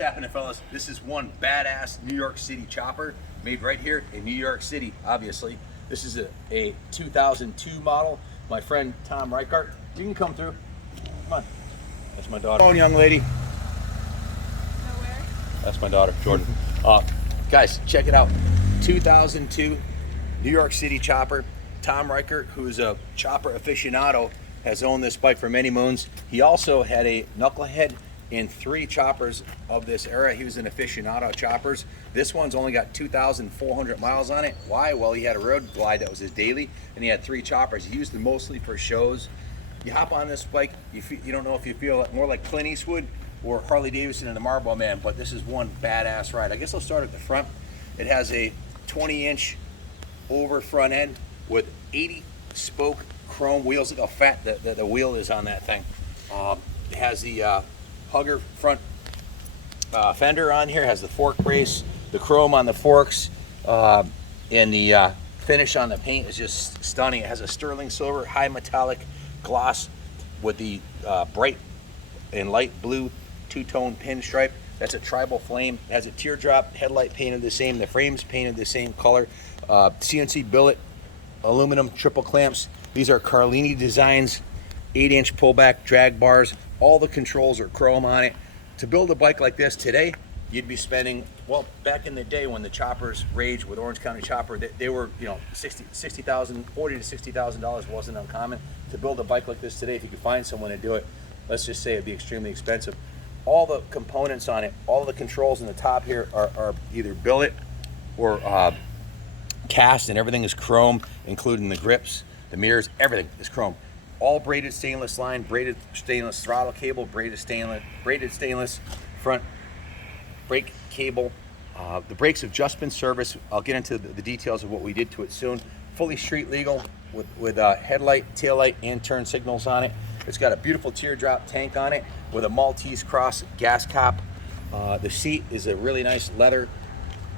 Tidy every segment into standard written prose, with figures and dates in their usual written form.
happening, fellas? This is one badass New York City chopper made right here in New York City, obviously. This is a 2002 model. My friend Tom Reichart, you can come through. Come on. That's my daughter. Oh, young lady. Nowhere. That's my daughter, Jordan. Guys, check it out. 2002 New York City chopper. Tom Reichart, who's a chopper aficionado, has owned this bike for many moons. He also had a knucklehead in 3 choppers of this era. He was an aficionado of choppers. This one's only got 2,400 miles on it. Why? Well, he had a road glide that was his daily, and he had 3 choppers. He used them mostly for shows. You hop on this bike, you don't know if you feel more like Clint Eastwood or Harley Davidson and the Marlboro Man, but this is one badass ride. I guess I'll start at the front. It has a 20-inch over front end with 80 spoke chrome wheels. Look how fat the wheel is on that thing. It has the Hugger front fender on here. It has the fork brace, the chrome on the forks, and the finish on the paint is just stunning. It has a sterling silver high metallic gloss with the bright and light blue two-tone pinstripe. That's a tribal flame. It has a teardrop headlight painted the same. The frame's painted the same color. CNC billet aluminum triple clamps. These are Carlini designs, 8-inch pullback drag bars. All the controls are chrome on it. To build a bike like this today, you'd be spending, well, back in the day when the choppers raged with Orange County Chopper, they were, you know, $40,000 to $60,000 wasn't uncommon. To build a bike like this today, if you could find someone to do it, let's just say it'd be extremely expensive. All the components on it, all the controls in the top here are either billet or cast, and everything is chrome, including the grips, the mirrors, everything is chrome. All braided stainless line, braided stainless throttle cable, braided stainless front brake cable. The brakes have just been serviced. I'll get into the details of what we did to it soon. Fully street legal with headlight, taillight, and turn signals on it. It's got a beautiful teardrop tank on it with a Maltese cross gas cap. The seat is a really nice leather,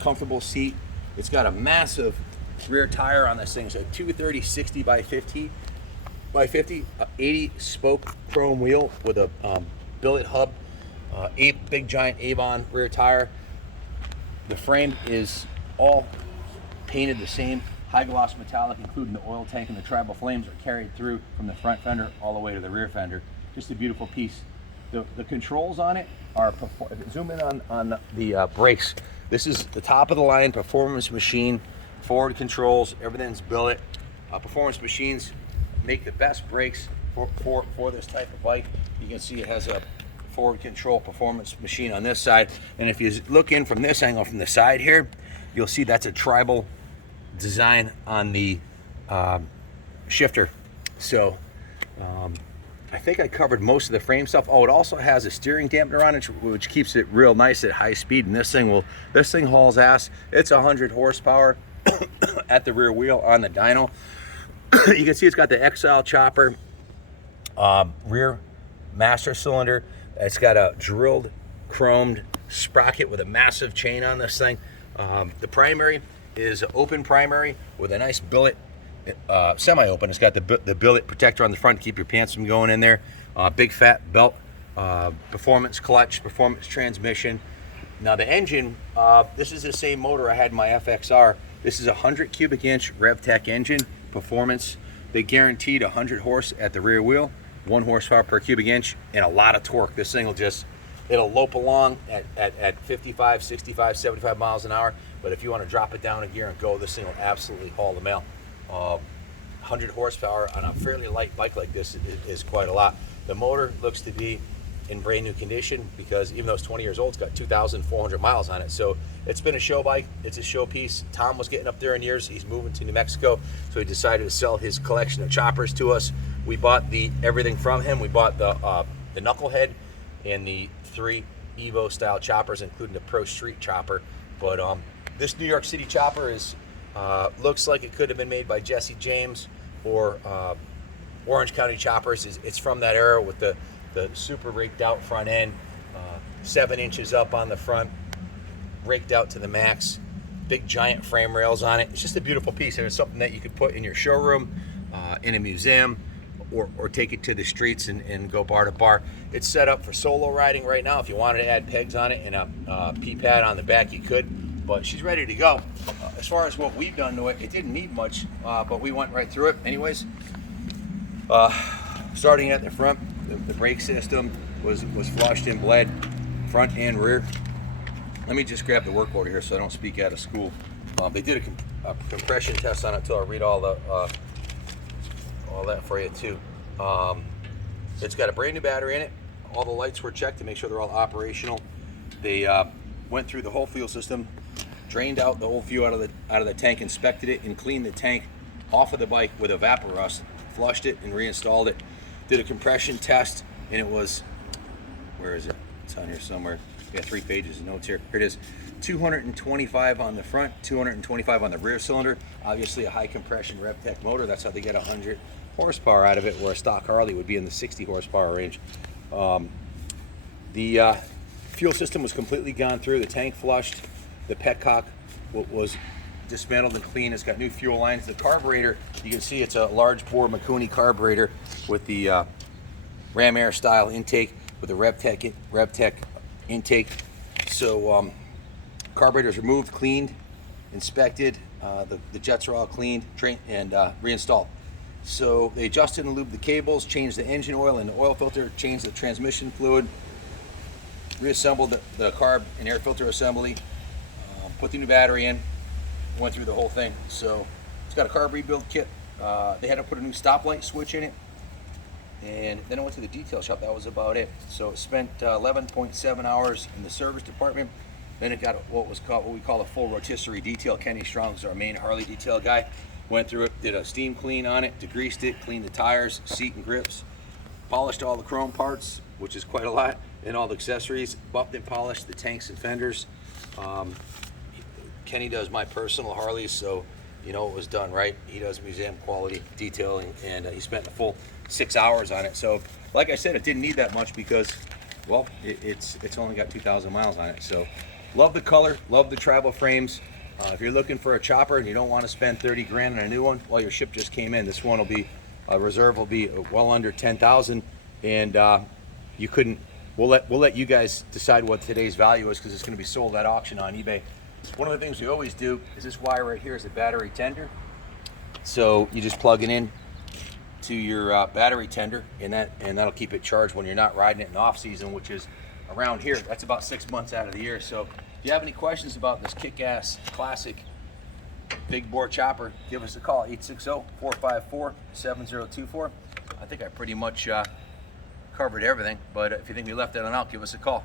comfortable seat. It's got a massive rear tire on this thing. It's a 230/60 by 50, 80 spoke chrome wheel with a billet hub, big giant Avon rear tire. The frame is all painted the same, high gloss metallic, including the oil tank, and the tribal flames are carried through from the front fender all the way to the rear fender. Just a beautiful piece. The controls on it are, zoom in on the brakes. This is the top of the line performance machine, forward controls, everything's billet. Performance machines make the best brakes for this type of bike. You can see it has a forward control performance machine on this side. And if you look in from this angle, from the side here, you'll see that's a tribal design on the shifter. So I think I covered most of the frame stuff. Oh, it also has a steering dampener on it, which keeps it real nice at high speed. And this thing hauls ass. It's 100 horsepower at the rear wheel on the dyno. You can see it's got the Exile chopper rear master cylinder. It's got a drilled chromed sprocket with a massive chain on this thing. The primary is open primary with a nice billet, semi-open. It's got the billet protector on the front to keep your pants from going in there. Big fat belt, performance clutch, performance transmission. Now the engine, this is the same motor I had in my FXR. This is a 100 cubic inch RevTech engine, performance. They guaranteed 100 horse at the rear wheel, 1 horsepower per cubic inch, and a lot of torque. This thing it'll lope along at 55, 65, 75 miles an hour. But if you want to drop it down a gear and go, this thing will absolutely haul the mail. 100 horsepower on a fairly light bike like this is quite a lot. The motor looks to be in brand new condition because even though it's 20 years old, it's got 2,400 miles on it. So it's been a show bike. It's a show piece. Tom was getting up there in years. He's moving to New Mexico, so he decided to sell his collection of choppers to us. We bought everything from him. We bought the knucklehead and the 3 Evo style choppers, including the Pro Street chopper. But this New York City chopper looks like it could have been made by Jesse James or Orange County Choppers. It's from that era with the super raked out front end, 7 inches up on the front, raked out to the max, big giant frame rails on it. It's just a beautiful piece, and it's something that you could put in your showroom, in a museum, or take it to the streets and go bar to bar. It's set up for solo riding right now. If you wanted to add pegs on it and a P-pad on the back, you could, but she's ready to go. As far as what we've done to it, it didn't need much, but we went right through it anyways. Starting at the front, the brake system was flushed and bled, front and rear. Let me just grab the work order here so I don't speak out of school. They did a compression test on it too. I'll read all that for you too. It's got a brand new battery in it. All the lights were checked to make sure they're all operational. They went through the whole fuel system, drained out the whole fuel out of the tank, inspected it, and cleaned the tank off of the bike with a vapor rust, flushed it and reinstalled it. Did a compression test, and it was, where is it? It's on here somewhere. We got 3 pages of notes here. Here it is. 225 on the front, 225 on the rear cylinder. Obviously a high compression RevTech motor. That's how they get 100 horsepower out of it, where a stock Harley would be in the 60 horsepower range. The fuel system was completely gone through. The tank flushed. The petcock was dismantled and clean. It's got new fuel lines. The carburetor, you can see it's a large bore Mikuni carburetor with the Ram Air style intake with the RevTech intake. So carburetor's removed, cleaned, inspected. The jets are all cleaned, and reinstalled. So they adjusted and lubed the cables, changed the engine oil and the oil filter, changed the transmission fluid, reassembled the carb and air filter assembly, put the new battery in, went through the whole thing. So it's got a carb rebuild kit. They had to put a new stoplight switch in it, and then I went to the detail shop. That was about it. So it spent 11.7 hours in the service department. Then it got what we call a full rotisserie detail. Kenny Strong's our main Harley detail guy. Went through it, did a steam clean on it, degreased it, cleaned the tires, seat and grips, polished all the chrome parts, which is quite a lot, and all the accessories, buffed and polished the tanks and fenders. Kenny does my personal Harleys, so you know it was done right. He does museum quality detailing, and he spent a full 6 hours on it. So like I said, it didn't need that much because, well, it's only got 2,000 miles on it. So love the color, love the travel frames. If you're looking for a chopper and you don't want to spend 30 grand on a new one, well, your ship just came in. This one will be, reserve will be well under 10,000, and you couldn't. We'll let you guys decide what today's value is, because it's going to be sold at auction on eBay. One of the things we always do is this wire right here is a battery tender. So you just plug it in to your battery tender, and that'll keep it charged when you're not riding it in off season, which is around here. That's about 6 months out of the year. So if you have any questions about this kick-ass classic big bore chopper, give us a call, 860-454-7024. I think I pretty much covered everything, but if you think we left anything out, give us a call.